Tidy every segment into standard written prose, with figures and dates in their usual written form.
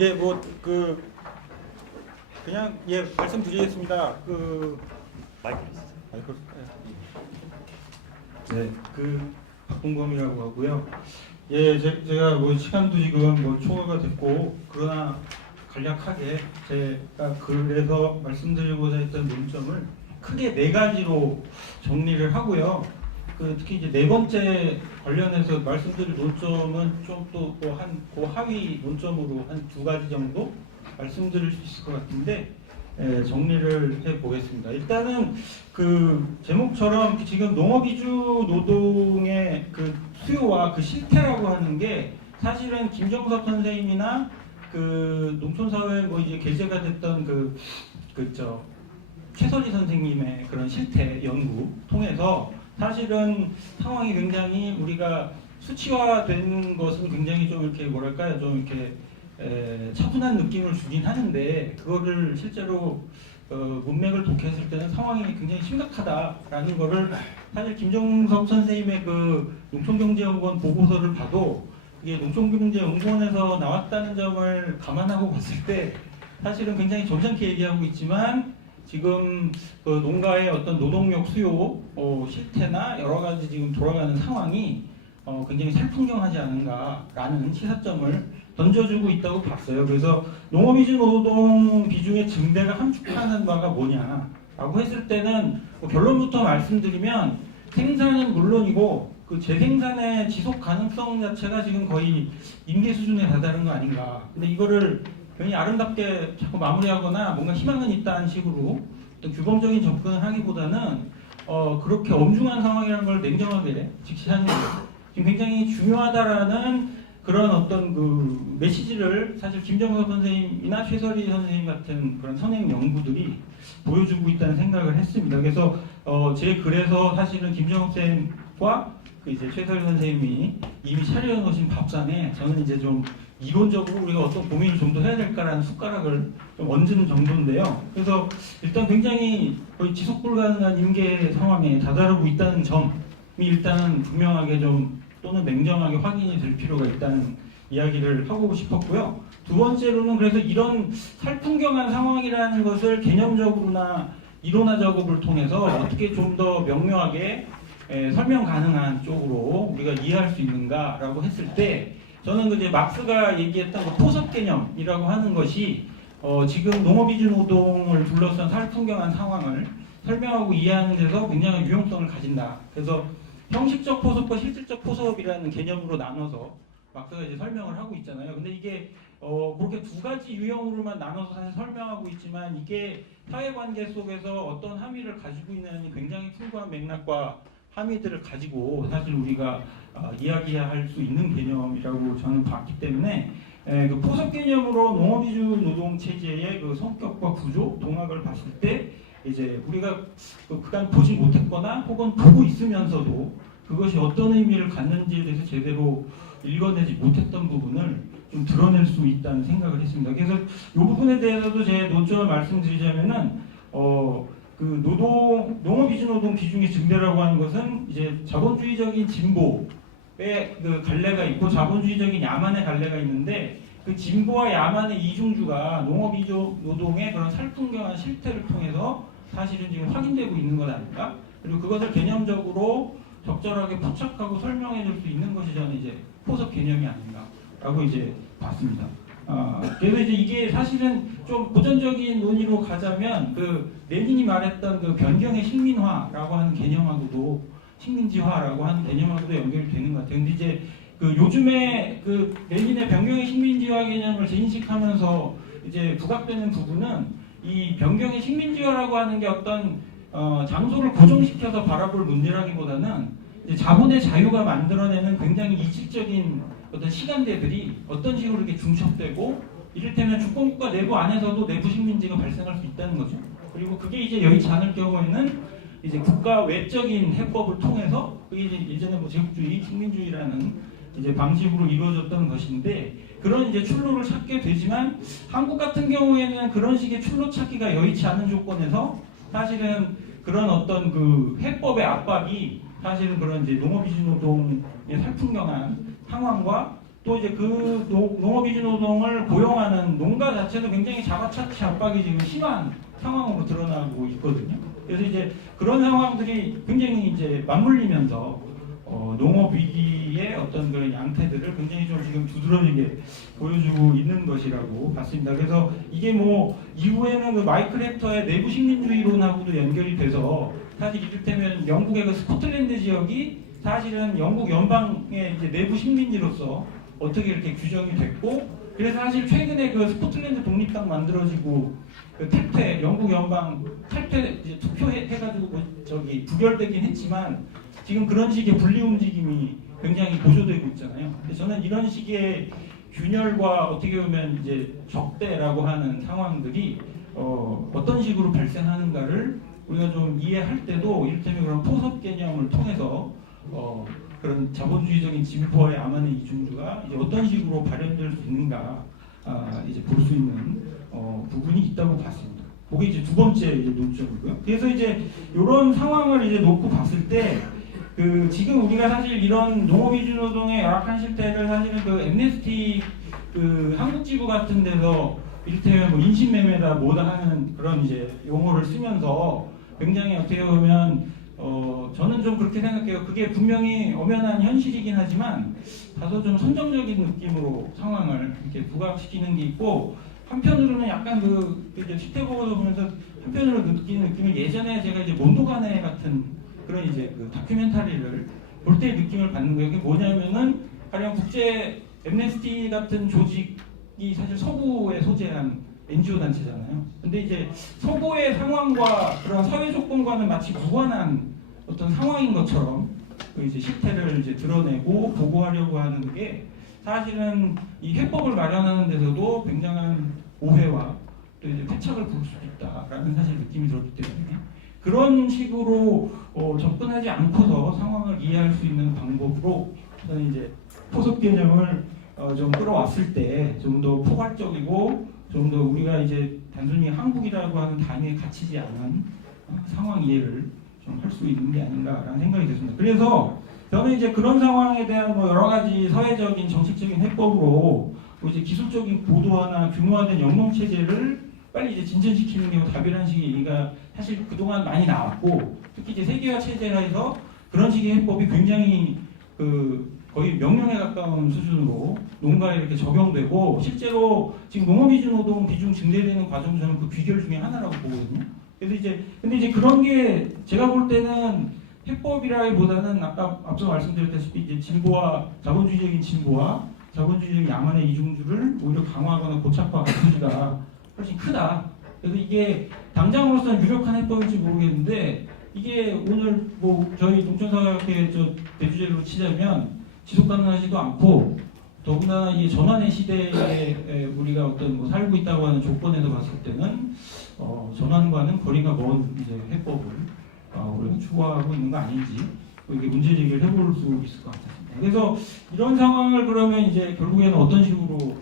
예, 뭐 그냥 예 말씀드리겠습니다. 마이크 있으세요? 마이크 네, 박동검이라고 하고요. 예, 제가 뭐 시간도 지금 뭐 초과가 됐고 그러나 간략하게 제가 그래서 말씀드리고자 했던 논점을 크게 네 가지로 정리를 하고요. 특히 이제 네 번째 관련해서 말씀드릴 논점은 좀 또 그 하위 논점으로 한 두 가지 정도 말씀드릴 수 있을 것 같은데 정리를 해 보겠습니다. 일단은 제목처럼 지금 농업이주 노동의 수요와 수요와 실태라고 하는 게 사실은 김정석 선생님이나 농촌사회 뭐 이제 게재가 됐던 최설희 선생님의 그런 실태 연구 통해서 사실은 상황이 굉장히 우리가 수치화된 것은 굉장히 좀 이렇게 뭐랄까요, 좀 이렇게 차분한 느낌을 주긴 하는데 그거를 실제로 문맥을 독해했을 때는 상황이 굉장히 심각하다라는 거를 사실 김정석 선생님의 농촌경제연구원 보고서를 봐도 이게 농촌경제연구원에서 나왔다는 점을 감안하고 봤을 때 사실은 굉장히 점잖게 얘기하고 있지만 지금 농가의 어떤 노동력 수요 실태나 여러 가지 지금 돌아가는 상황이 굉장히 살풍경하지 않은가라는 시사점을 던져주고 있다고 봤어요. 그래서 농업이주 노동 비중의 증대가 함축하는 바가 뭐냐라고 했을 때는 결론부터 말씀드리면 생산은 물론이고 재생산의 지속 가능성 자체가 지금 거의 임계 수준에 다다른 거 아닌가. 근데 이거를 굉장히 아름답게 자꾸 마무리하거나 뭔가 희망은 있다는 식으로 어떤 규범적인 접근을 하기보다는 그렇게 엄중한 상황이라는 걸 냉정하게 직시하는 게 지금 굉장히 중요하다라는 그런 어떤 메시지를 사실 김정석 선생님이나 최설희 선생님 같은 그런 선행 연구들이 보여주고 있다는 생각을 했습니다. 그래서 제 글에서 사실은 김정석 선생님과 이제 최설희 선생님이 이미 차려 놓으신 밥상에 저는 이제 좀 이론적으로 우리가 어떤 고민을 좀 더 해야 될까라는 숟가락을 좀 얹은 정도인데요. 그래서 일단 굉장히 거의 지속 불가능한 임계 상황에 다다르고 있다는 점이 일단은 분명하게 또는 냉정하게 확인이 될 필요가 있다는 이야기를 하고 싶었고요. 두 번째로는 그래서 이런 살풍경한 상황이라는 것을 개념적으로나 이론화 작업을 통해서 어떻게 좀 더 명료하게 설명 가능한 쪽으로 우리가 이해할 수 있는가라고 했을 때 저는 이제 막스가 얘기했던 포섭 개념이라고 하는 것이 지금 농업이주 노동을 둘러싼 살풍경한 상황을 설명하고 이해하는 데서 굉장한 유용성을 가진다. 그래서 형식적 포섭과 실질적 포섭이라는 개념으로 나눠서 막스가 이제 설명을 하고 있잖아요. 근데 이게 그렇게 두 가지 유형으로만 나눠서 사실 설명하고 있지만 이게 사회관계 속에서 어떤 함의를 가지고 있는 굉장히 풍부한 맥락과 함의들을 가지고 사실 우리가 이야기할 수 있는 개념이라고 저는 봤기 때문에 포섭 개념으로 농업이주 노동 체제의 성격과 구조, 동학을 봤을 때 이제 우리가 그간 보지 못했거나 혹은 보고 있으면서도 그것이 어떤 의미를 갖는지에 대해서 제대로 읽어내지 못했던 부분을 좀 드러낼 수 있다는 생각을 했습니다. 그래서 이 부분에 대해서도 제 논점을 말씀드리자면은 농업이주 노동 비중의 증대라고 하는 것은 이제 자본주의적인 진보의 갈래가 있고 자본주의적인 야만의 갈래가 있는데 진보와 야만의 이중주가 농업이주 노동의 그런 살풍경한 실태를 통해서 사실은 지금 확인되고 있는 것 아닐까? 그리고 그것을 개념적으로 적절하게 포착하고 설명해 줄 수 있는 것이 저는 이제 포섭 개념이 아닌가라고 이제 봤습니다. 그래서 이제 이게 사실은 좀 고전적인 논의로 가자면 레닌이 말했던 변경의 식민화라고 하는 개념하고도 식민지화라고 하는 개념하고도 연결이 되는 것 같아요. 근데 이제 요즘에 레닌의 변경의 식민지화 개념을 재인식하면서 이제 부각되는 부분은 이 변경의 식민지화라고 하는 게 어떤 장소를 고정시켜서 바라볼 문제라기보다는 이제 자본의 자유가 만들어내는 굉장히 이질적인 어떤 시간대들이 어떤 식으로 이렇게 중첩되고 이를테면 주권국가 내부 안에서도 내부 식민지가 발생할 수 있다는 거죠. 그리고 그게 이제 여의치 않을 경우에는 이제 국가 외적인 해법을 통해서 그게 이제 예전에 제국주의, 식민주의라는 이제 방식으로 이루어졌던 것인데 그런 이제 출路를 찾게 되지만 한국 같은 경우에는 그런 식의 출路찾기가 여의치 않은 조건에서 사실은 그런 어떤 해법의 압박이 사실은 그런 이제 농업이주 노동의 살풍경한 상황과 또 이제 그 농업이주 노동을 고용하는 농가 자체도 굉장히 자가차치 압박이 지금 심한 상황으로 드러나고 있거든요. 그래서 이제 그런 상황들이 굉장히 이제 맞물리면서 농업 위기의 어떤 그런 양태들을 굉장히 좀 지금 두드러지게 보여주고 있는 것이라고 봤습니다. 그래서 이게 뭐 이후에는 그 마이클 헥터의 내부 식민주의론하고도 연결이 돼서 사실 이를테면 영국의 그 스코틀랜드 지역이 사실은 영국 연방의 이제 내부 식민지로서 어떻게 이렇게 규정이 됐고, 그래서 사실 최근에 그 스코틀랜드 독립당 만들어지고 그 탈퇴 영국 연방 탈퇴 이제 투표해가지고 저기 부결되긴 했지만 지금 그런 식의 분리 움직임이 굉장히 고조되고 있잖아요. 근데 저는 이런 식의 균열과 어떻게 보면 이제 적대라고 하는 상황들이 어떤 식으로 발생하는가를 우리가 좀 이해할 때도 이를테면 그런 포섭 개념을 통해서 그런 자본주의적인 진보와의 암만의 이중주가 이제 어떤 식으로 발현될 수 있는가 이제 볼 수 있는 부분이 있다고 봤습니다. 그게 이제 두 번째 이제 논점이고요. 그래서 이제 이런 상황을 이제 놓고 봤을 때 그 지금 우리가 사실 이런 농업이주 노동의 열악한 실태를 사실은 그 엠네스티 그 한국지부 같은 데서 이를테면 뭐 인신매매다 뭐다 하는 그런 이제 용어를 쓰면서 굉장히 어떻게 보면 저는 좀 그렇게 생각해요. 그게 분명히 엄연한 현실이긴 하지만 다소 좀 선정적인 느낌으로 상황을 이렇게 부각시키는 게 있고, 한편으로는 약간 이제 시태보고도 보면서 한편으로 느끼는 느낌을 예전에 제가 이제 몬도가네 같은 그런 이제 그 다큐멘터리를 볼 때 느낌을 받는 거예요. 그게 뭐냐면은 가령 국제 엠네스티 같은 조직이 사실 서구에 소재한 NGO 단체잖아요. 근데 이제 서구의 상황과 그런 사회 조건과는 마치 무관한 어떤 상황인 것처럼 그 이제 실태를 이제 드러내고 보고하려고 하는 게 사실은 이 해법을 마련하는 데서도 굉장한 오해와 또 이제 패착을 부를 수도 있다라는 사실 느낌이 들었기 때문에 그런 식으로 접근하지 않고서 상황을 이해할 수 있는 방법으로 저는 이제 포섭 개념을 좀 끌어왔을 때 좀 더 포괄적이고 좀 더 우리가 이제 단순히 한국이라고 하는 단위에 갇히지 않은 상황 이해를 좀 할 수 있는 게 아닌가라는 생각이 됐습니다. 그래서 저는 이제 그런 상황에 대한 뭐 여러 가지 사회적인 정책적인 해법으로 뭐 이제 기술적인 고도화나 규모화된 영농 체제를 빨리 이제 진전시키는 게 답이라는 식의 얘기가 사실 그동안 많이 나왔고, 특히 이제 세계화 체제에서 그런 식의 해법이 굉장히 거의 명령에 가까운 수준으로 농가에 이렇게 적용되고, 실제로 지금 농업이주 노동 비중 증대되는 과정 저는 그 비결 중에 하나라고 보거든요. 그래서 근데 이제 그런 게 제가 볼 때는 해법이라기보다는 아까 앞서 말씀드렸다시피 이제 진보와 자본주의적인 진보와 자본주의적인 야만의 이중주를 오히려 강화하거나 고착화할 소지가 훨씬 크다. 그래서 이게 당장으로서는 유력한 해법일지 모르겠는데 이게 오늘 뭐 저희 농촌사회학회 대주제로 치자면 지속 가능하지도 않고, 더구나 이 전환의 시대에 우리가 어떤 뭐 살고 있다고 하는 조건에서 봤을 때는 전환과는 거리가 먼 이제 해법을 우리가 추구하고 있는 거 아닌지 이게 문제 제기를 해볼 수 있을 것 같습니다. 그래서 이런 상황을 그러면 이제 결국에는 어떤 식으로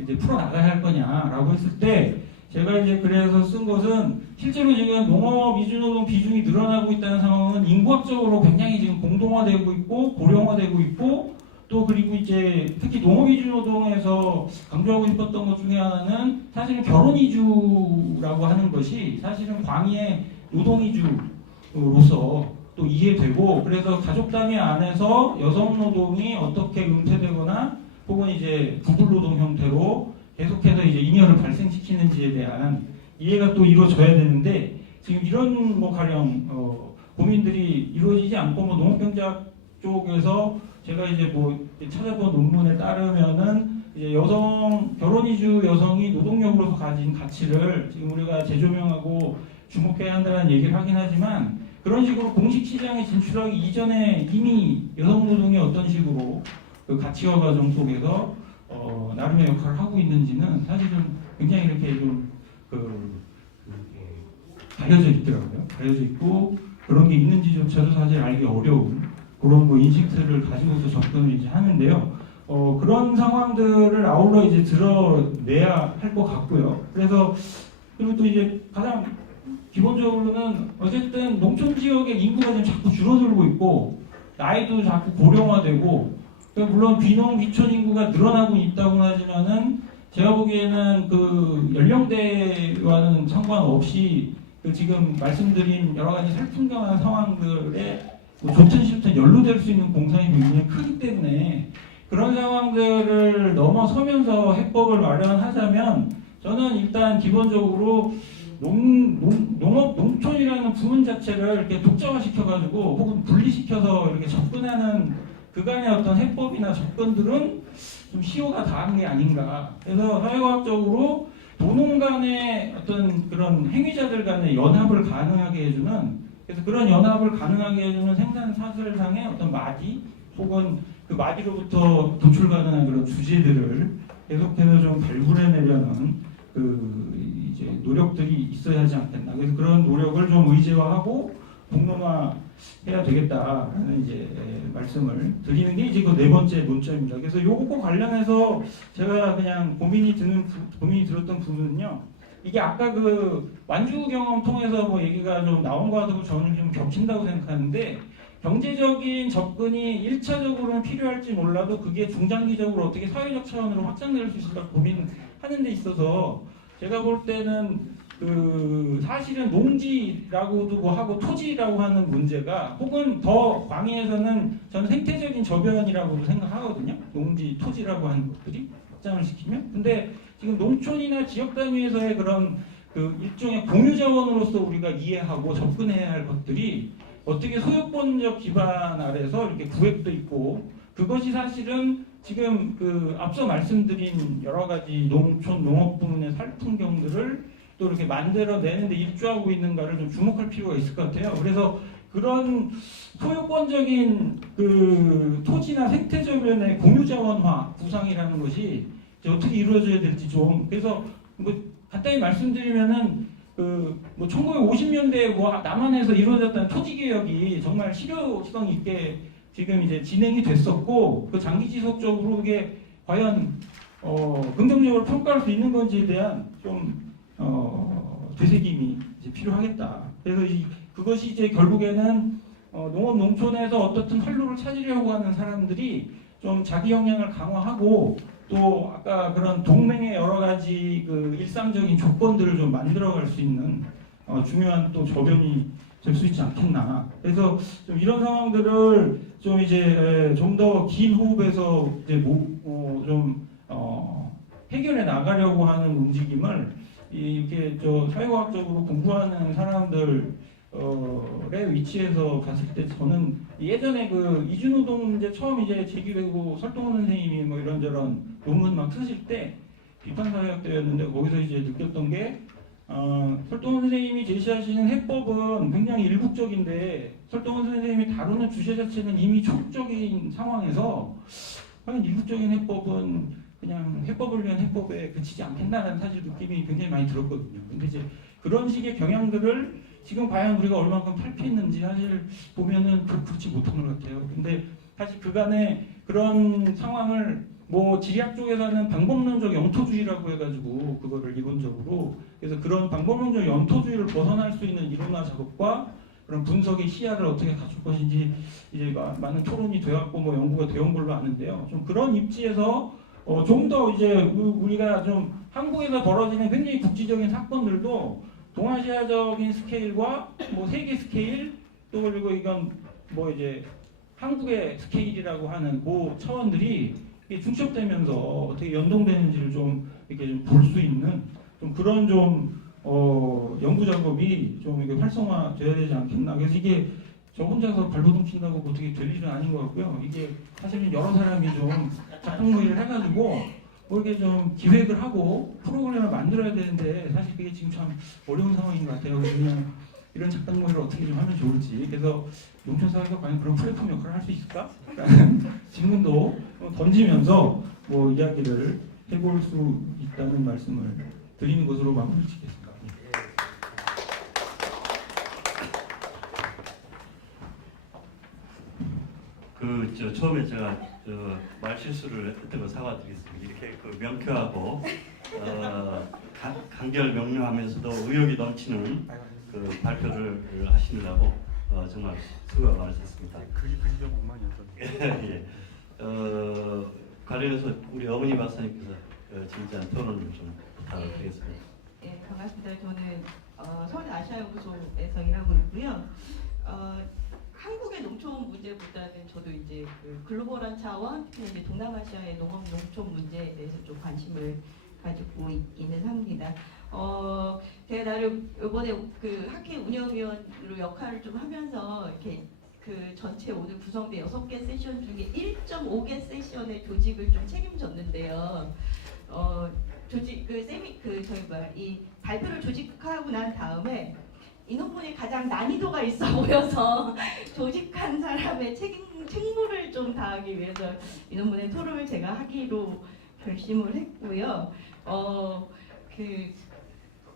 이제 풀어 나가야 할 거냐라고 했을 때 제가 이제 그래서 쓴 것은 실제로 지금 농업 이주노동 비중이 늘어나고 있다는 상황은 인구학적으로 굉장히 지금 공동화되고 있고 고령화되고 있고, 또 그리고 이제 특히 농업 이주노동에서 강조하고 싶었던 것 중에 하나는 사실은 결혼 이주라고 하는 것이 사실은 광의의 노동 이주로서 또 이해되고, 그래서 가족 단위 안에서 여성 노동이 어떻게 은폐되거나 혹은 이제 부부 노동 형태로 계속해서 이제 잉여를 발생시키는지에 대한 이해가 또 이루어져야 되는데, 지금 이런 뭐 가령 고민들이 이루어지지 않고 뭐 농업경제학 쪽에서 제가 이제 뭐 찾아본 논문에 따르면은 이제 결혼 이주 여성이 노동력으로서 가진 가치를 지금 우리가 재조명하고 주목해야 한다는 얘기를 하긴 하지만, 그런 식으로 공식 시장에 진출하기 이전에 이미 여성 노동이 어떤 식으로 그 가치화 과정 속에서 나름의 역할을 하고 있는지는 사실은 굉장히 이렇게 좀 가려져 있더라고요. 가려져 있고 그런 게 있는지조차도 사실 알기 어려운 그런 뭐 인식들을 가지고서 접근을 이제 하는데요. 그런 상황들을 아울러 이제 드러내야 할 것 같고요. 그래서 그리고 또 이제 가장 기본적으로는 어쨌든 농촌 지역의 인구가 지금 자꾸 줄어들고 있고 나이도 자꾸 고령화되고, 그러니까 물론 귀농 귀촌 인구가 늘어나고 있다고 하지만은 제가 보기에는 그 연령대와는 상관없이 그 지금 말씀드린 여러 가지 살풍경한 상황들에 뭐 좋든 싫든 연루될 수 있는 공산이 굉장히 크기 때문에 그런 상황들을 넘어서면서 해법을 마련하자면 저는 일단 기본적으로 농촌이라는 부문 자체를 이렇게 독자화시켜가지고 혹은 분리시켜서 이렇게 접근하는 그간의 어떤 해법이나 접근들은 좀 시효가 다한 게 아닌가. 그래서 사회과학적으로 도농 간의 어떤 그런 행위자들 간의 연합을 가능하게 해주는, 그래서 그런 연합을 가능하게 해주는 생산 사슬상의 어떤 마디 혹은 그 마디로부터 도출 가능한 그런 주제들을 계속해서 좀 발굴해내려는 그 이제 노력들이 있어야 하지 않겠나. 그래서 그런 노력을 좀 의제화하고 공론화해야 되겠다라는 이제 말씀을 드리는 게 이제 그 네 번째 논점입니다. 그래서 요것과 관련해서 제가 그냥 고민이 들었던 부분은요. 이게 아까 그 완주 경험 통해서 뭐 얘기가 좀 나온 거하고 저는 좀 겹친다고 생각하는데 경제적인 접근이 1차적으로는 필요할지 몰라도 그게 중장기적으로 어떻게 사회적 차원으로 확장될 수 있을까 고민하는 데 있어서 제가 볼 때는 그 사실은 농지라고도 뭐 하고 토지라고 하는 문제가 혹은 더 광의에서는 저는 생태적인 저변이라고 생각하거든요. 농지, 토지라고 하는 것들이 확장을 시키면. 근데 지금 농촌이나 지역 단위에서의 그런 그 일종의 공유 자원으로서 우리가 이해하고 접근해야 할 것들이 어떻게 소유권적 기반 아래서 이렇게 구획도 있고 그것이 사실은 지금 그 앞서 말씀드린 여러 가지 농촌 농업 부문의 살풍경들을 또 이렇게 만들어내는데 입주하고 있는가를 좀 주목할 필요가 있을 것 같아요. 그래서 그런 소유권적인 그 토지나 생태저변의 공유자원화 구상이라는 것이 이제 어떻게 이루어져야 될지 좀 그래서 뭐 간단히 말씀드리면은 그 뭐 1950년대에 뭐 남한에서 이루어졌던 토지 개혁이 정말 실효성 있게 지금 이제 진행이 됐었고 그 장기 지속적으로 그게 과연 긍정적으로 평가할 수 있는 건지에 대한 좀 되새김이 이제 필요하겠다. 그래서 그것이 이제 결국에는 농업 농촌에서 어떻든 활로를 찾으려고 하는 사람들이 좀 자기 역량을 강화하고 또 아까 그런 동맹의 여러 가지 그 일상적인 조건들을 좀 만들어갈 수 있는 중요한 또 저변이 될 수 있지 않겠나. 그래서 좀 이런 상황들을 좀 이제 좀 더 긴 호흡에서 이제 해결해 나가려고 하는 움직임을 이렇게 저 사회과학적으로 공부하는 사람들의 위치에서 봤을 때 저는 예전에 그 이주노동 문제 처음 이제 제기되고 설동원 선생님이 뭐 이런저런 논문 막 쓰실 때 비판사회학 때였는데 거기서 이제 느꼈던 게 설동원 선생님이 제시하시는 해법은 굉장히 일국적인데 설동원 선생님이 다루는 주제 자체는 이미 초국적인 상황에서 과연 일국적인 해법은 그냥 해법을 위한 해법에 그치지 않겠나라는 사실 느낌이 굉장히 많이 들었거든요. 근데 이제 그런 식의 경향들을 지금 과연 우리가 얼마큼 탈피했는지 사실 보면은 그렇지 못한 것 같아요. 근데 사실 그간의 그런 상황을 뭐 지리학 쪽에서는 방법론적 영토주의라고 해가지고 그거를 이론적으로 그래서 그런 방법론적 영토주의를 벗어날 수 있는 이론화 작업과 그런 분석의 시야를 어떻게 갖출 것인지 이제 많은 토론이 되었고 뭐 연구가 되온 걸로 아는데요. 좀 그런 입지에서 좀 더 이제 우리가 좀 한국에서 벌어지는 굉장히 국지적인 사건들도 동아시아적인 스케일과 뭐 세계 스케일 또 그리고 이건 뭐 이제 한국의 스케일이라고 하는 그 차원들이 중첩되면서 어떻게 연동되는지를 좀 이렇게 좀 볼 수 있는 좀 그런 좀 연구 작업이 좀 이게 활성화돼야 되지 않겠나. 그래서 이게 저 혼자서 발버둥 친다고 어떻게 될 일은 아닌 것 같고요. 이게 사실은 여러 사람이 좀 작품 모의를 해가지고 뭐 이렇게 좀 기획을 하고 프로그램을 만들어야 되는데 사실 그게 지금 참 어려운 상황인 것 같아요. 그래서 그냥 이런 작품 모의를 어떻게 좀 하면 좋을지. 그래서 농촌사회가 과연 그런 플랫폼 역할을 할 수 있을까? 라는 질문도 던지면서 뭐 이야기를 해볼 수 있다는 말씀을 드리는 것으로 마무리 짓겠습니다. 처음에 제가 말 실수를 했던 거 사과드리겠습니다. 이렇게 그 명쾌하고 간결 명료하면서도 의욕이 넘치는 그 발표를 하시느라고 정말 수고가 많으셨습니다. 글이 좀 엉망이었었는데. 예. 관련해서 우리 어머니 박사님께서 진지한 토론을 좀 부탁드리겠습니다. 네, 반갑습니다. 저는 서울아시아연구소에서 일하고 있고요. 한국의 농촌 문제보다는 저도 이제 그 글로벌한 차원, 특히 이제 동남아시아의 농업 농촌 문제에 대해서 좀 관심을 가지고 있는 상입니다. 제가 나름 이번에 그 학회 운영위원으로 역할을 좀 하면서 이렇게 그 전체 오늘 구성된 6개 세션 중에 1.5개 세션의 조직을 좀 책임졌는데요. 조직 이 발표를 조직하고 난 다음에 이 논문이 가장 난이도가 있어 보여서 조직한 사람의 책무를 좀 다하기 위해서 이 논문의 토론을 제가 하기로 결심을 했고요.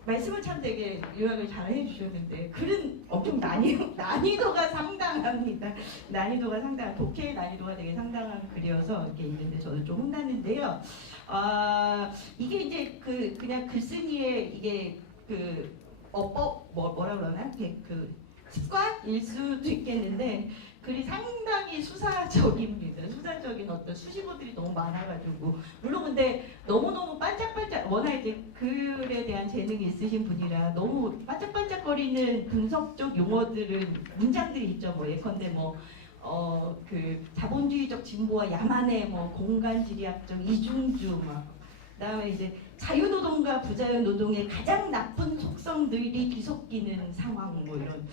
말씀을 참 되게 요약을 잘 해주셨는데 글은 엄청 난이도가 상당합니다. 난이도가 상당한 독해의 난이도가 되게 상당한 글이어서 이렇게 있는데 저는 좀 혼났는데요. 이게 이제 그냥 글쓴이의 이게 뭐라 그러나 그 습관일 수도 있겠는데 글이 상당히 수사적입니다. 수사적인 어떤 수식어들이 너무 많아가지고 물론 근데 너무너무 반짝반짝 워낙 이제 글에 대한 재능이 있으신 분이라 너무 반짝반짝거리는 분석적 용어들은 문장들이 있죠. 뭐 예컨대 그 자본주의적 진보와 야만의 공간지리학적 이중주 그다음에 이제 자유노동과 부자유노동의 가장 나쁜 속성들이 뒤섞이는 상황 이런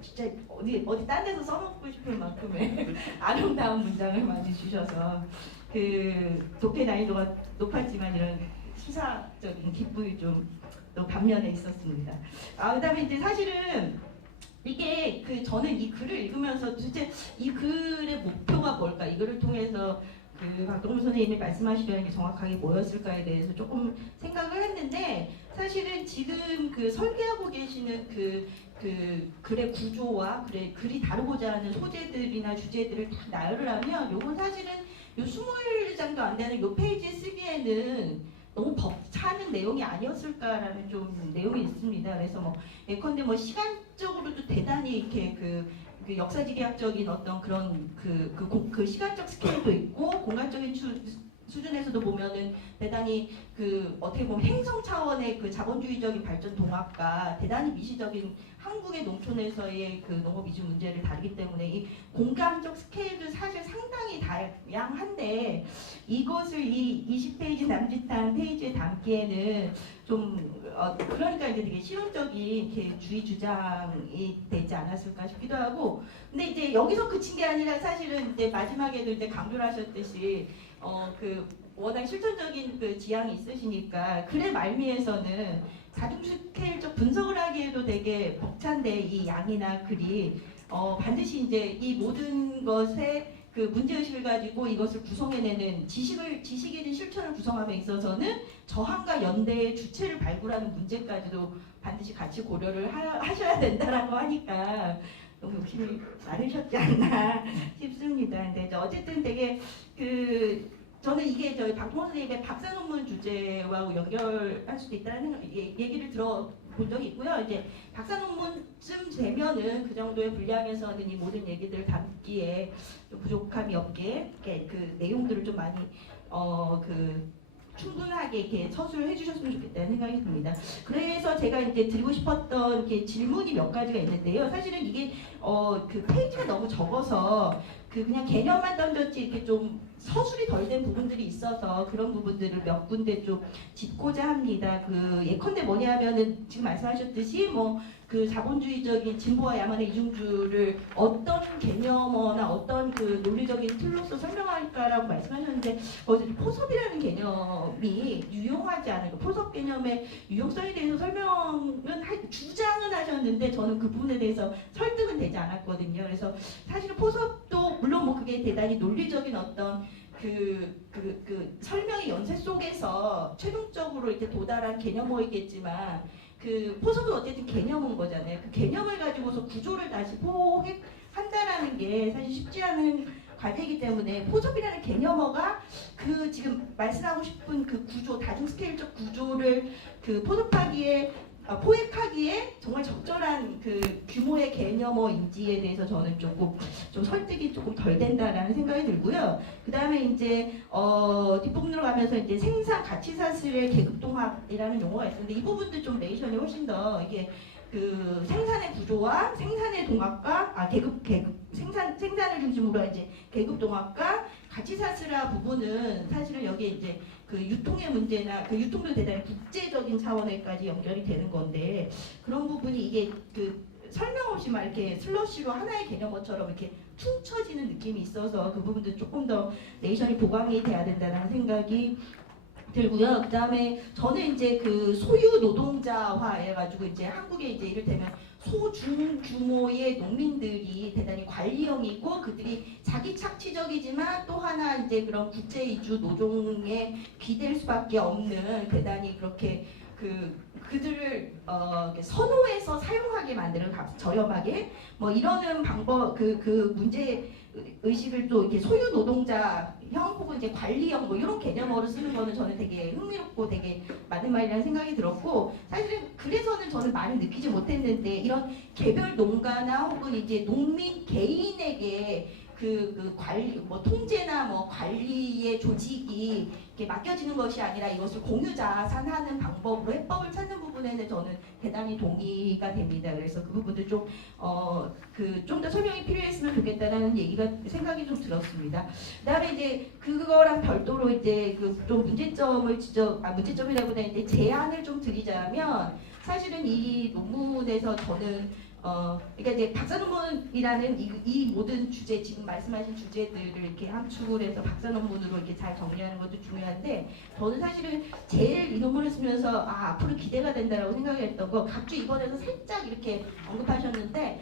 진짜 어디 딴 데서 써먹고 싶을 만큼의 아름다운 문장을 많이 주셔서 그 독해 난이도가 높았지만 이런 수사적인 기쁨이 좀 또 반면에 있었습니다. 그다음에 이제 사실은 이게 저는 이 글을 읽으면서 도대체 이 글의 목표가 뭘까? 이거를 통해서 박동문 선생님이 말씀하시려는 게 정확하게 뭐였을까에 대해서 조금 생각을 했는데 사실은 지금 설계하고 계시는 글의 구조와 글이 다루고자 하는 소재들이나 주제들을 다 나열을 하면 요건 사실은 요 20장도 안 되는 요 페이지 쓰기에는 너무 벅차는 내용이 아니었을까라는 좀 내용이 있습니다. 그래서 예컨대 시간적으로도 대단히 이렇게 그 역사지리학적인 어떤 그런 그 시간적 스케일도 있고 공간적인 수준에서도 보면은 대단히 어떻게 보면 행성 차원의 자본주의적인 발전 동학과 대단히 미시적인 한국의 농촌에서의 농업 이주 문제를 다루기 때문에 이 공간적 스케일도 사실 상당히 다양한데 이것을 이 20페이지 남짓한 페이지에 담기에는 좀 그러니까 이제 되게 실용적인 이렇게 주의 주장이 되지 않았을까 싶기도 하고 근데 이제 여기서 그친 게 아니라 사실은 이제 마지막에도 이제 강조를 하셨듯이 워낙 실천적인 지향이 있으시니까 글의 말미에서는 자동 스케일적 분석을 하기에도 되게 벅찬데 이 양이나 글이 반드시 이제 이 모든 것의 문제의식을 가지고 이것을 구성해내는 지식이든 실천을 구성함에 있어서는 저항과 연대의 주체를 발굴하는 문제까지도 반드시 같이 고려를 하셔야 된다라고 하니까 너무 욕심이 많으셨지 않나 싶습니다. 근데 어쨌든 되게 저는 이게 저희 박동원 선생님의 박사 논문 주제와 연결할 수도 있다는 얘기를 들어본 적이 있고요. 이제 박사 논문쯤 되면은 그 정도의 분량에서는 이 모든 얘기들을 담기에 좀 부족함이 없게 그 내용들을 좀 많이 충분하게 이렇게 서술을 해주셨으면 좋겠다는 생각이 듭니다. 그래서 제가 이제 드리고 싶었던 질문이 몇 가지가 있는데요. 사실은 이게 페이지가 너무 적어서 그냥 개념만 던졌지 이렇게 좀 서술이 덜 된 부분들이 있어서 그런 부분들을 몇 군데 좀 짚고자 합니다. 예컨대 뭐냐면은 지금 말씀하셨듯이 자본주의적인 진보와 야만의 이중주를 어떤 개념어나 어떤 논리적인 틀로서 설명할까라고 말씀하셨는데 포섭이라는 개념이 유용하지 않은 포섭 개념의 유용성에 대해서 주장은 하셨는데 저는 그 부분에 대해서 설득은 되지 않았거든요. 그래서 사실은 포섭도 물론 그게 대단히 논리적인 어떤 설명의 연쇄 속에서 최종적으로 이렇게 도달한 개념어이겠지만 포섭은 어쨌든 개념인 거잖아요. 그 개념을 가지고서 구조를 다시 포획한다라는 게 사실 쉽지 않은 과제이기 때문에 포섭이라는 개념어가 지금 말씀하고 싶은 구조, 다중 스케일적 구조를 포섭하기에 포획하기에 정말 적절한 그 규모의 개념어인지에 대해서 저는 조금 좀 설득이 조금 덜 된다라는 생각이 들고요. 그 다음에 이제 뒷부분으로 가면서 이제 생산 가치 사슬의 계급동학이라는 용어가 있는데 이 부분도 좀 메이션이 훨씬 더 이게 그 생산의 구조와 생산의 동학과 계급 생산을 중심으로 이제 계급 동학과 가치 사슬화 부분은 사실은 여기에 이제 그 유통의 문제나 그 유통도 대단히 국제적인 차원에까지 연결이 되는 건데 그런 부분이 이게 그 설명 없이 막 이렇게 슬러시로 하나의 개념어처럼 이렇게 퉁쳐지는 느낌이 있어서 그 부분도 조금 더 네이션이 보강이 돼야 된다는 생각이 들고요. 그 다음에 저는 이제 그 소유 노동자화 해가지고 이제 한국에 이제 이를테면 소중 규모의 농민들이 대단히 관리형이고 그들이 자기 착취적이지만 또 하나 이제 그런 국제 이주 노동에 귀될 수밖에 없는 대단히 그렇게 그들을 선호해서 사용하게 만드는 저렴하게 뭐 이러는 방법 그 문제 의식을 또 이렇게 소유 노동자형 혹은 이제 관리형 뭐 이런 개념으로 쓰는 거는 저는 되게 흥미롭고 되게 맞는 말이라는 생각이 들었고 사실은 그래서는 저는 많이 느끼지 못했는데 이런 개별 농가나 혹은 이제 농민 개인에게 그 관리 뭐 통제나 뭐 관리의 조직이 이렇게 맡겨지는 것이 아니라 이것을 공유자산하는 방법으로 해법을 찾는 부분에는 저는 대단히 동의가 됩니다. 그래서 그 부분도 좀 좀 더 설명이 필요했으면 좋겠다라는 얘기가 생각이 좀 들었습니다. 그다음에 이제 그거랑 별도로 이제 그 좀 문제점을 문제점이라고 이제 제안을 좀 드리자면 사실은 이 논문에서 저는 그러니까 이제 박사 논문이라는 이 모든 주제 지금 말씀하신 주제들을 이렇게 함축을 해서 박사 논문으로 이렇게 잘 정리하는 것도 중요한데 저는 사실은 제일 이 논문을 쓰면서 앞으로 기대가 된다라고 생각했던 거 각주 이번에서 살짝 이렇게 언급하셨는데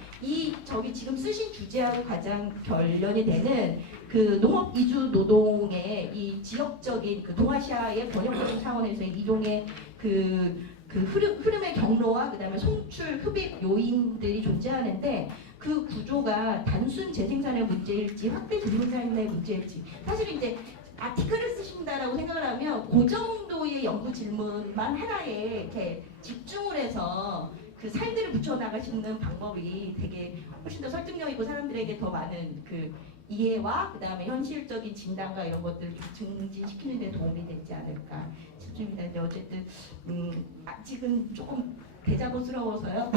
저기 지금 쓰신 주제하고 가장 결연이 되는 그 농업 이주 노동의 이 지역적인 그 동아시아의 번영적인 차원에서 이동의 흐름의 경로와 그다음에 송출, 흡입 요인들이 존재하는데 그 구조가 단순 재생산의 문제일지 확대 재생산의 문제일지 사실 이제 아티클을 쓰신다라고 생각을 하면 그 정도의 연구 질문만 하나에 이렇게 집중을 해서 그 살들을 붙여 나가시는 방법이 되게 훨씬 더 설득력 있고 사람들에게 더 많은 그 이해와 그다음에 현실적인 진단과 이런 것들을 좀 증진시키는 데 도움이 되지 않을까 싶습니다. 근데 어쨌든 아직은 조금 대자보스러워서요.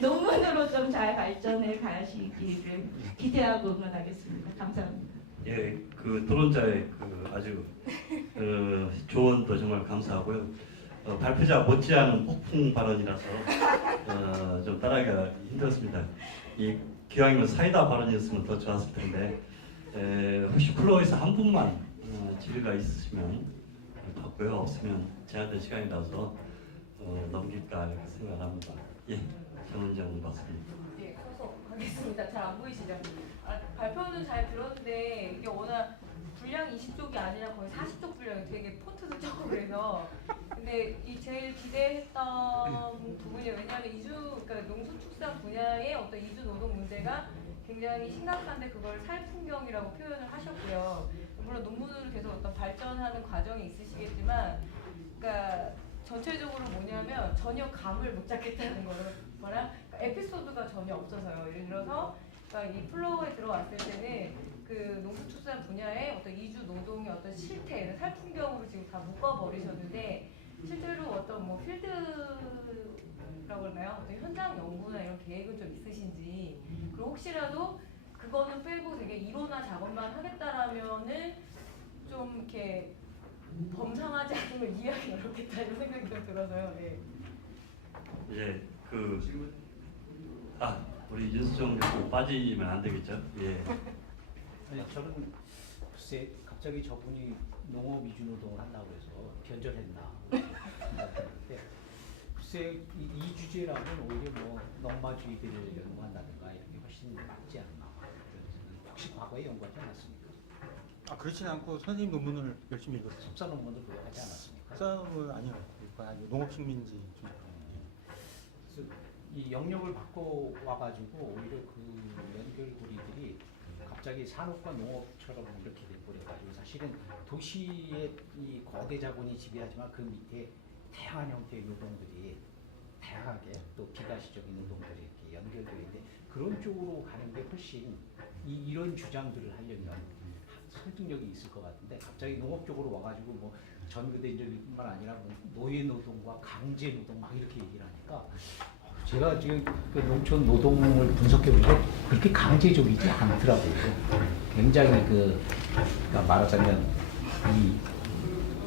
논문으로 좀 잘 발전해 가시기를 기대하고 응원하겠습니다. 감사합니다. 예, 그 토론자의 그 아주 조언도 정말 감사하고요. 발표자 못지않은 폭풍 발언이라서 좀 따라하기가 힘들었습니다. 기왕이면 사이다 발언이었으면 더 좋았을 텐데 혹시 플로어에서 한 분만 질의가 있으시면 받고요. 없으면 제한된 시간이라서 넘길까 이렇게 생각합니다. 예, 정은정 박사님. 네, 서서 가겠습니다. 잘 안 보이시죠? 발표는 잘 들었는데 이게 워낙 분량 20쪽이 아니라 거의 40쪽 분량이 되게 폰트도 적고 그래서 근데 이 제일 기대했던 부분이 왜냐하면 그러니까 농수축산 분야의 어떤 이주 노동 문제가 굉장히 심각한데 그걸 살풍경이라고 표현을 하셨고요. 물론 논문으로 계속 어떤 발전하는 과정이 있으시겠지만 그러니까 전체적으로 뭐냐면 전혀 감을 못 잡겠다는 거랑 그러니까 에피소드가 전혀 없어서요. 예를 들어서 그러니까 이 플로어에 들어왔을 때는 그 농수축산 분야의 어떤 이주 노동의 어떤 실태, 살풍경으로 지금 다 묶어버리셨는데 실제로 어떤 뭐 필드라고 그러나요? 어떤 현장 연구나 이런 계획은 좀 있으신지 그리고 혹시라도 그거는 빼고 되게 이론화 작업만 하겠다라면은 좀 이렇게 범상하지 않으면 이해하기 어렵겠다 이런 생각이 좀 들어서요. 네. 이제 우리 윤수정 교수 빠지면 안 되겠죠? 예. 아니 저는 글쎄 갑자기 저분이 농업 이주 노동을 한다고 해서 변절했나 생각했는데 글쎄 이 주제라면 오히려 뭐 농마주의들을 연구한다든가 이런 게 훨씬 낫지 않나 그런 생각. 혹시 과거에 연구하지 않았습니까? 그렇진 않고 선생님 논문을 열심히 읽었어요. 석사 논문도 그거 하지 않았습니까? 석사 논문 아니요. 농업식민지 좀. 그래서 이 영역을 바꿔 와가지고 오히려 그 연결고리들이 갑자기 산업과 농업처럼 이렇게 돼버려가지고 사실은 도시의 이 거대 자본이 지배하지만 그 밑에 다양한 형태의 노동들이 다양하게 또 비가시적인 노동들이 이렇게 연결되어 있는데 그런 쪽으로 가는 게 훨씬 이런 주장들을 하려면 설득력이 있을 것 같은데 갑자기 농업 쪽으로 와가지고 뭐 전교대적뿐만 아니라 뭐 노예 노동과 강제 노동 막 이렇게 얘기를 하니까 제가 지금 그 농촌 노동을 분석해 보니까 그렇게 강제적이지 않더라고요. 굉장히 그러니까 말하자면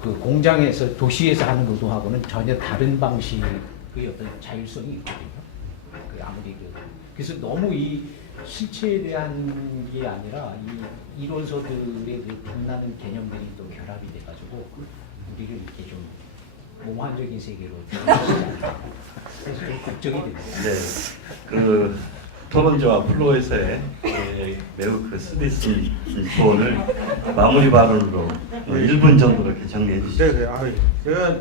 그 공장에서 도시에서 하는 노동하고는 전혀 다른 방식의 어떤 자율성이 있거든요. 아무리 그래서 너무 이 실체에 대한 게 아니라 이 이론서들의 그 빛나는 개념들이 또 결합이 돼가지고 우리를 이렇게 좀 몽환적인 세계로 들어가지 않나. 그래서 좀 걱정이 됩니다. 네, 그 토론자와 플로에서의 매우 그 쓰디쓴 조언을 마무리 발언으로 1분 정도 이렇게 정리해 주시죠. 네네. 제가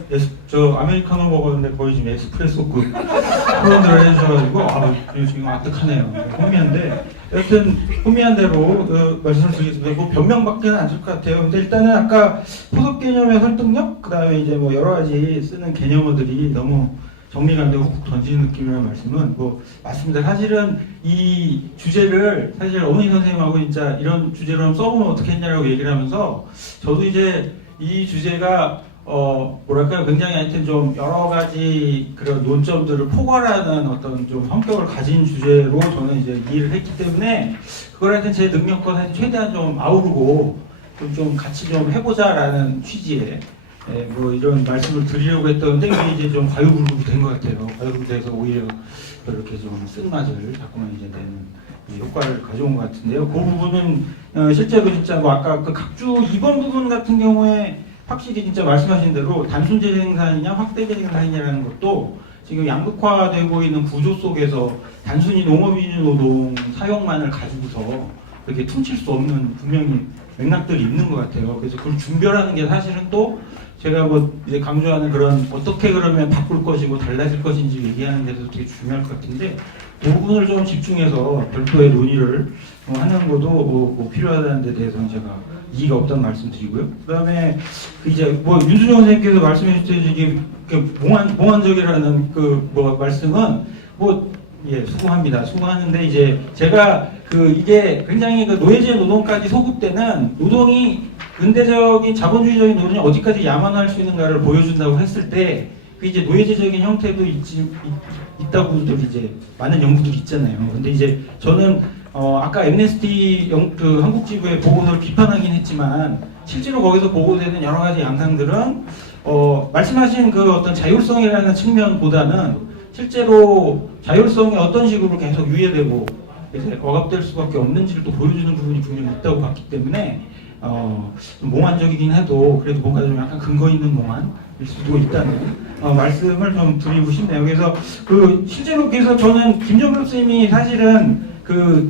저 아메리카노 먹었는데 거의 지금 에스프레소급 토론들을 해주셔가지고 지금 아득하네요. 혼미한데 여튼 혼미한 대로 말씀을 드리겠습니다. 뭐 변명밖에는 안 될 것 같아요. 근데 일단은 아까 포섭 개념의 설득력, 그 다음에 이제 뭐 여러 가지 쓰는 개념어들이 너무 정리가 안 되고 훅 던지는 느낌이라는 말씀은 뭐 맞습니다. 사실은 이 주제를 사실 어머니 선생님하고 진짜 이런 주제로 한번 써보면 어떻겠냐라고 얘기를 하면서 저도 이제 이 주제가 뭐랄까요, 굉장히 하여튼 좀 여러 가지 그런 논점들을 포괄하는 어떤 좀 성격을 가진 주제로 저는 이제 이해를 했기 때문에 그걸 하여튼 제 능력과 하여튼 최대한 좀 아우르고 좀 같이 좀 해보자라는 취지의 뭐 이런 말씀을 드리려고 했던데 이게 이제 좀 과유불급이 된 것 같아요. 과유불급돼서 오히려 이렇게 좀 쓴맛을 자꾸만 이제 내는 효과를 가져온 것 같은데요. 그 부분은 실제로 진짜 뭐 아까 그 각주 2번 부분 같은 경우에 확실히 진짜 말씀하신 대로 단순 재생산이냐 확대 재생산이냐라는 것도 지금 양극화되고 있는 구조 속에서 단순히 농업인유 노동 사용만을 가지고서 그렇게 퉁칠 수 없는 분명히 맥락들이 있는 것 같아요. 그래서 그걸 준별하는 게 사실은 또 제가 뭐 이제 강조하는 그런 어떻게 그러면 바꿀 것이고 달라질 것인지 얘기하는 데서 되게 중요할 것 같은데 그 부분을 좀 집중해서 별도의 논의를 하는 것도 뭐 필요하다는 데 대해서는 제가 이의가 없다는 말씀드리고요. 그다음에 이제 뭐 윤수정 선생님께서 말씀해 주신 이게 몽환적이라는 그 뭐 말씀은 뭐 예, 수긍합니다. 수긍하는데 이제 제가 이게 굉장히 노예제 노동까지 소급되는 노동이 근대적인 자본주의적인 노동이 어디까지 야만할 수 있는가를 보여준다고 했을 때 그 이제 노예제적인 형태도 있다고들 이제 많은 연구들이 있잖아요. 근데 이제 저는 아까 엠네스티 그 한국지부의 보고서를 비판하긴 했지만 실제로 거기서 보고되는 여러 가지 양상들은 말씀하신 그 어떤 자율성이라는 측면보다는 실제로 자율성이 어떤 식으로 계속 유예되고 이제 억압될 수밖에 없는지를 또 보여주는 부분이 분명히 있다고 봤기 때문에 좀 몽환적이긴 해도 그래도 뭔가 좀 약간 근거 있는 몽환일 수도 있다는 말씀을 좀 드리고 싶네요. 그래서 실제로 그래서 저는 김정근 선생님이 사실은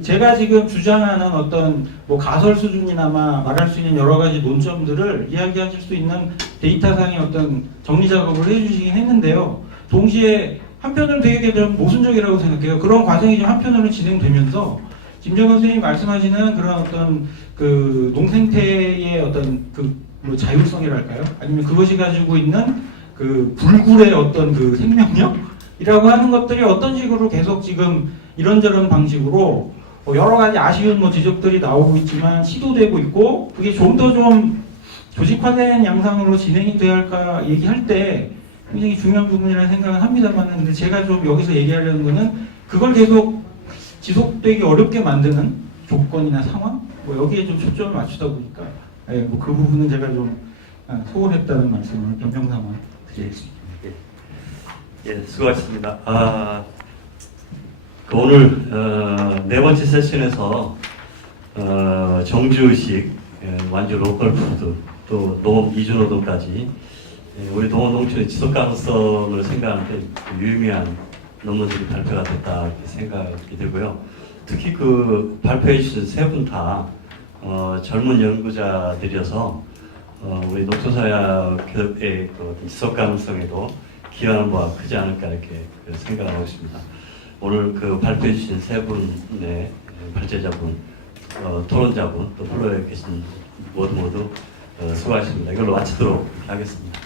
제가 지금 주장하는 어떤 뭐 가설 수준이나마 말할 수 있는 여러 가지 논점들을 이야기하실 수 있는 데이터상의 어떤 정리 작업을 해주시긴 했는데요. 동시에 한편으로는 되게 좀 모순적이라고 생각해요. 그런 과정이 좀 한편으로 진행되면서 김정은 선생님이 말씀하시는 그런 어떤 농생태의 어떤 뭐 자율성이랄까요? 아니면 그것이 가지고 있는 불굴의 어떤 생명력이라고 하는 것들이 어떤 식으로 계속 지금 이런저런 방식으로 여러 가지 아쉬운 지적들이 나오고 있지만 시도되고 있고 그게 좀 더 좀 조직화된 양상으로 진행이 돼야 할까 얘기할 때 굉장히 중요한 부분이라는 생각은 합니다만 근데 제가 좀 여기서 얘기하려는 거는 그걸 계속 지속되기 어렵게 만드는 조건이나 상황 뭐 여기에 좀 초점을 맞추다 보니까 뭐 그 부분은 제가 좀 소홀했다는 말씀을 변명삼아 드리겠습니다. 예, 수고하셨습니다. 오늘 네 번째 세션에서 정주의식, 완주 로컬푸드, 또 농업 이주노동까지 우리 농업농촌의 지속 가능성을 생각하는데 유의미한 논문들이 발표가 됐다 이렇게 생각이 들고요. 특히 발표해 주신 세 분 다 젊은 연구자들이어서 우리 농촌사회의 지속 가능성에도 기여하는 바가 크지 않을까 이렇게 생각하고 있습니다. 오늘 발표해 주신 세 분의 발제자분, 토론자분, 또 플로에 계신 모두 수고하셨습니다. 이걸로 마치도록 하겠습니다.